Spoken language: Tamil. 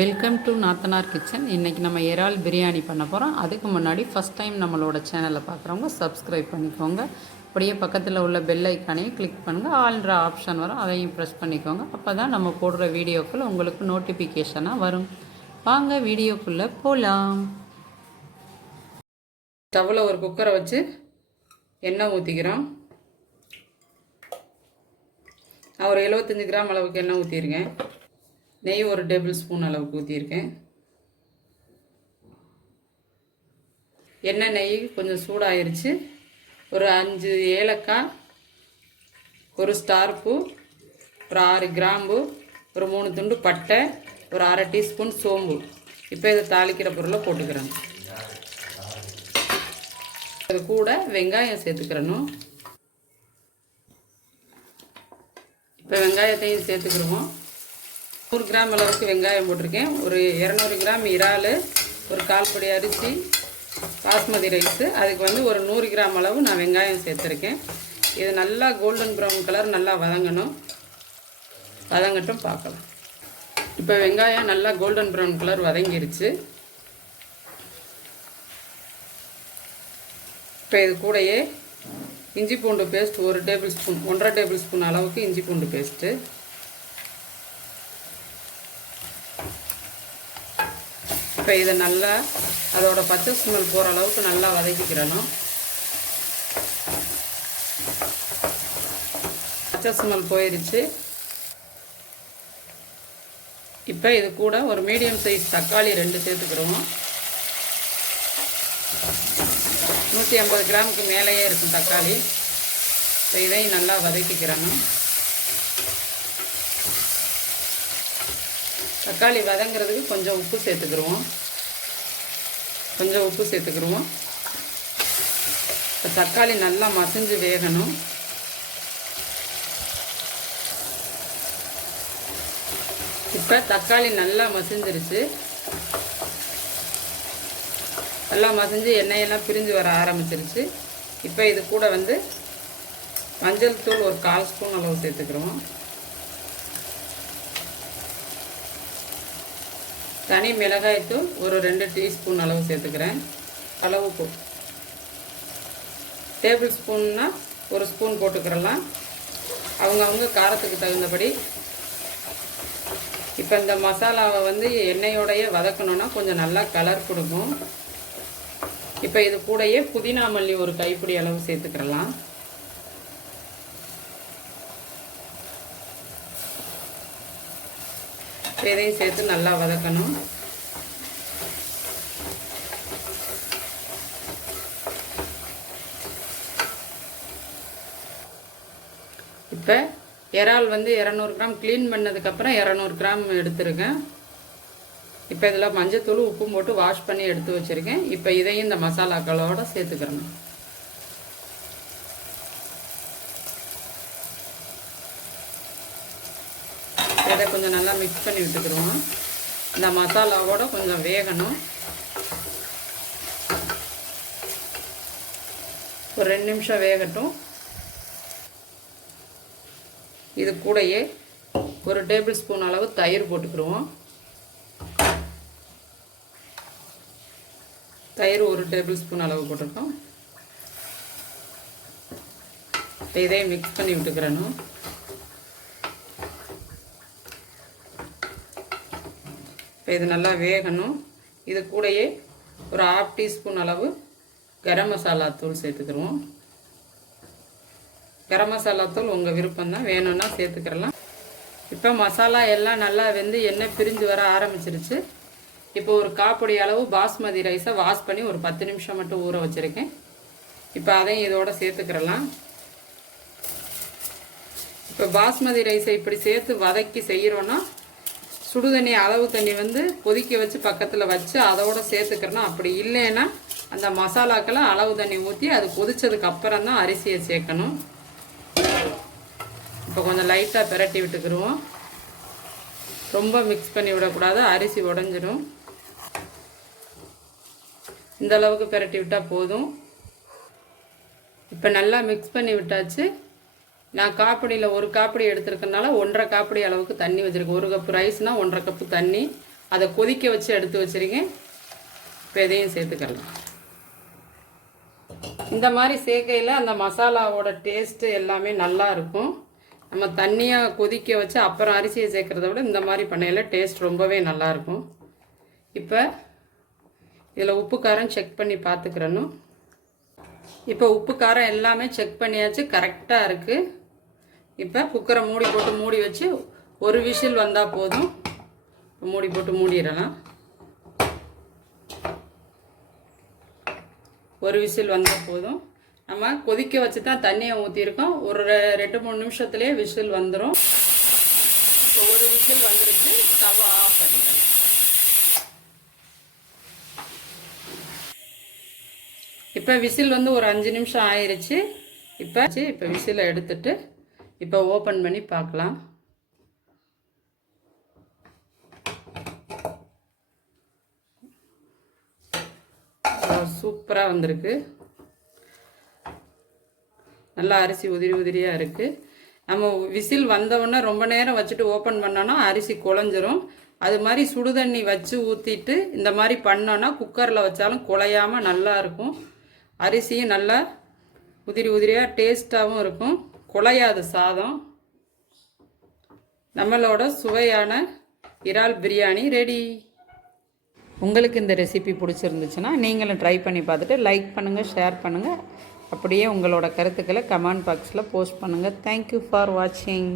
வெல்கம் டு நாத்தனார் கிச்சன். இன்றைக்கி நம்ம இறால் பிரியாணி பண்ண போகிறோம். அதுக்கு முன்னாடி ஃபஸ்ட் டைம் நம்மளோட சேனலை பார்க்குறவங்க சப்ஸ்கிரைப் பண்ணிக்கோங்க. அப்படியே பக்கத்தில் உள்ள பெல் ஐக்கானையும் கிளிக் பண்ணுங்கள். ஆல்ன்ற ஆப்ஷன் வரும், அதையும் ப்ரெஸ் பண்ணிக்கோங்க. அப்போ தான் நம்ம போடுற வீடியோக்கள் உங்களுக்கு நோட்டிஃபிகேஷனாக வரும். வாங்க வீடியோக்குள்ளே போகலாம். ஸ்டவ்வில் ஒரு குக்கரை வச்சு எண்ணெய் ஊற்றிக்கிறோம். நான் ஒரு 75 கிராம் அளவுக்கு எண்ணெய் ஊற்றிருக்கேன். நெய் ஒரு டேபிள் ஸ்பூன் அளவுக்கு ஊற்றியிருக்கேன். எண்ணெய் நெய் கொஞ்சம் சூடாயிருச்சு. ஒரு 5 ஏலக்காய், ஒரு ஸ்டார் பூ, ஒரு 6 கிராம்பு, ஒரு 3 துண்டு பட்டை, ஒரு அரை டீஸ்பூன் சோம்பு. இப்போ இதை தாளிக்கிற பொருளை போட்டுக்கிறேன். அது கூட வெங்காயம் சேர்த்துக்கிறணும். இப்போ வெங்காயத்தையும் சேர்த்துக்கிறோம். 100 கிராம் அளவுக்கு வெங்காயம் போட்டிருக்கேன். ஒரு 200 கிராம் இறால், ஒரு 1/4 படி அரிசி பாஸ்மதி ரைஸு, அதுக்கு ஒரு 100 கிராம் அளவு நான் வெங்காயம் சேர்த்துருக்கேன். இது நல்லா கோல்டன் ப்ரௌன் கலர் நல்லா வதங்கட்டும் பார்க்கலாம். இப்போ வெங்காயம் நல்லா கோல்டன் ப்ரௌன் கலர் வதங்கிருச்சு. இப்போ இது கூடயே இஞ்சி பூண்டு paste 1 tablespoon, 1.5 tablespoon அளவுக்கு இஞ்சி பூண்டு பேஸ்ட்டு. இப்போ இதை நல்லா அதோட பச்சை ஸ்மெல் போகிற அளவுக்கு நல்லா வதக்கிக்கிறணும். பச்சை ஸ்மெல் போயிடுச்சு. இப்போ இது கூட ஒரு மீடியம் சைஸ் தக்காளி 2 சேர்த்துக்கிறோம். 150 கிராமுக்கு மேலேயே இருக்கும் தக்காளி. இப்போ இதையும் நல்லா வதக்கிக்கிறணும். தக்காளி வதங்கிறதுக்கு கொஞ்சம் உப்பு சேர்த்துக்கிடுவோம். இப்போ தக்காளி நல்லா மசிஞ்சு வேகணும். இப்போ தக்காளி நல்லா மசிஞ்சிருச்சு. நல்லா மசிஞ்சு எண்ணெயெல்லாம் பிரிஞ்சு வர ஆரம்பிச்சிருச்சு. இப்போ இது கூட மஞ்சள் தூள் ஒரு 1/4 ஸ்பூன் அளவு சேர்த்துக்கிறோம். தனி மிளகாய்த்தூள் ஒரு 2 டீஸ்பூன் அளவு சேர்த்துக்கிறேன். அளவு டேபிள் ஸ்பூன்னா ஒரு ஸ்பூன் போட்டுக்கிறலாம், அவங்க காரத்துக்கு தகுந்தபடி. இப்போ இந்த மசாலாவை எண்ணெயோடையே வதக்கணுன்னா கொஞ்சம் நல்லா கலர் கொடுக்கும். இப்போ இது கூடயே புதினா மல்லி ஒரு கைப்பிடி அளவு சேர்த்துக்கிறலாம். இதையும் சேர்த்து நல்லா வதக்கணும். இப்போ இறால் 200 கிராம் க்ளீன் பண்ணதுக்கப்புறம் 200 கிராம் எடுத்துருக்கேன். இப்போ இதில் மஞ்சத்தூள் உப்பும் போட்டு வாஷ் பண்ணி எடுத்து வச்சுருக்கேன். இப்போ இதையும் இந்த மசாலாக்களோடு சேர்த்துக்கிறேன். இதை கொஞ்சம் நல்லா மிக்ஸ் பண்ணி விட்டுக்கிறோம். இந்த மசாலாவோட கொஞ்சம் வேகணும். ஒரு 2 நிமிஷம் வேகட்டும். இது கூடயே ஒரு டேபிள் ஸ்பூன் அளவு தயிர் போட்டுக்கிறோம். தயிர் ஒரு டேபிள் ஸ்பூன் அளவு போட்டிருக்கோம். இதையும் மிக்ஸ் பண்ணி விட்டுக்கிறணும். இப்போ இது நல்லா வேகணும். இது கூடயே ஒரு 1/2 டீஸ்பூன் அளவு கரம் மசாலா தூள் சேர்த்துக்கிறோம். கரம் மசாலா தூள் உங்கள் விருப்பம்தான், வேணும்னா சேர்த்துக்கிறலாம். இப்போ மசாலா எல்லாம் நல்லா எண்ணெய் பிரிஞ்சு வர ஆரம்பிச்சிருச்சு. இப்போ ஒரு 1/4 படி அளவு பாஸ்மதி ரைஸை வாஷ் பண்ணி ஒரு 10 நிமிஷம் மட்டும் ஊற வச்சுருக்கேன். இப்போ அதையும் இதோட சேர்த்துக்கிறலாம். இப்போ பாஸ்மதி ரைஸை இப்படி சேர்த்து வதக்கி செய்கிறோன்னா சுடுதண்ணி அளவு தண்ணி கொதிக்க வச்சு பக்கத்தில் வச்சு அதோட சேர்த்துக்கிறணும். அப்படி இல்லைன்னா அந்த மசாலாக்கெல்லாம் அளவு தண்ணி ஊற்றி அது கொதிச்சதுக்கு அப்புறம் தான் அரிசியை சேர்க்கணும். இப்போ கொஞ்சம் லைட்டாக பிரட்டி விட்டுக்கிடுவோம். ரொம்ப மிக்ஸ் பண்ணி விடக்கூடாது, அரிசி உடஞ்சிடும். இந்த அளவுக்கு பிரட்டி விட்டால் போதும். இப்போ நல்லா மிக்ஸ் பண்ணி விட்டாச்சு. நான் காப்படியில் ஒரு காப்படி எடுத்துருக்கனால 1.5 காப்படி அளவுக்கு தண்ணி வச்சுருக்கேன். 1 கப்பு ரைஸ்னால் 1.5 கப்பு தண்ணி, அதை கொதிக்க வச்சு எடுத்து வச்சுருக்கேன். இப்போ இதையும் சேர்த்துக்கலாம். இந்த மாதிரி சேர்க்கையில் அந்த மசாலாவோட டேஸ்ட்டு எல்லாமே நல்லா இருக்கும். நம்ம தண்ணியாக கொதிக்க வச்சு அப்புறம் அரிசியை சேர்க்குறத விட இந்த மாதிரி பண்ணையில் டேஸ்ட் ரொம்பவே நல்லாயிருக்கும். இப்போ இதில் உப்பு காரம் செக் பண்ணி பார்த்துக்கிறணும். இப்போ உப்பு காரம் எல்லாமே செக் பண்ணியாச்சு, கரெக்டாக இருக்குது. இப்போ குக்கரை மூடி வச்சு ஒரு விசில் வந்தால் போதும். மூடி போட்டு மூடிடலாம். ஒரு விசில் வந்தால் போதும். நம்ம கொதிக்க வச்சு தான் தண்ணியை ஊற்றிருக்கோம். ஒரு 2-3 நிமிஷத்துலேயே விசில் வந்துடும். இப்போ ஒரு விசில் வந்துருச்சு, ஸ்டவ் ஆஃப் பண்ணிடலாம். இப்போ விசில் வந்து ஒரு 5 நிமிஷம் ஆயிடுச்சு. இப்போ விசிலை எடுத்துட்டு இப்போ ஓப்பன் பண்ணி பார்க்கலாம். சூப்பராக வந்திருக்கு. நல்லா அரிசி உதிரியாக இருக்குது. நம்ம விசில் வந்தவுடனே ரொம்ப நேரம் வச்சுட்டு ஓப்பன் பண்ணோன்னா அரிசி குழஞ்சிரும். அது மாதிரி சுடுதண்ணி வச்சு ஊற்றிட்டு இந்த மாதிரி பண்ணோன்னா குக்கரில் வச்சாலும் குழையாமல் நல்லா இருக்கும். அரிசியும் நல்லா உதிரியாக டேஸ்ட்டாகவும் இருக்கும். குழையாது சாதம். நம்மளோட சுவையான இறால் பிரியாணி ரெடி. உங்களுக்கு இந்த ரெசிபி பிடிச்சிருந்துச்சுன்னா நீங்களும் ட்ரை பண்ணி பார்த்துட்டு லைக் பண்ணுங்கள், ஷேர் பண்ணுங்கள். அப்படியே உங்களோட கருத்துக்களை கமெண்ட் பாக்ஸில் போஸ்ட் பண்ணுங்கள். தேங்க்யூ ஃபார் வாட்சிங்.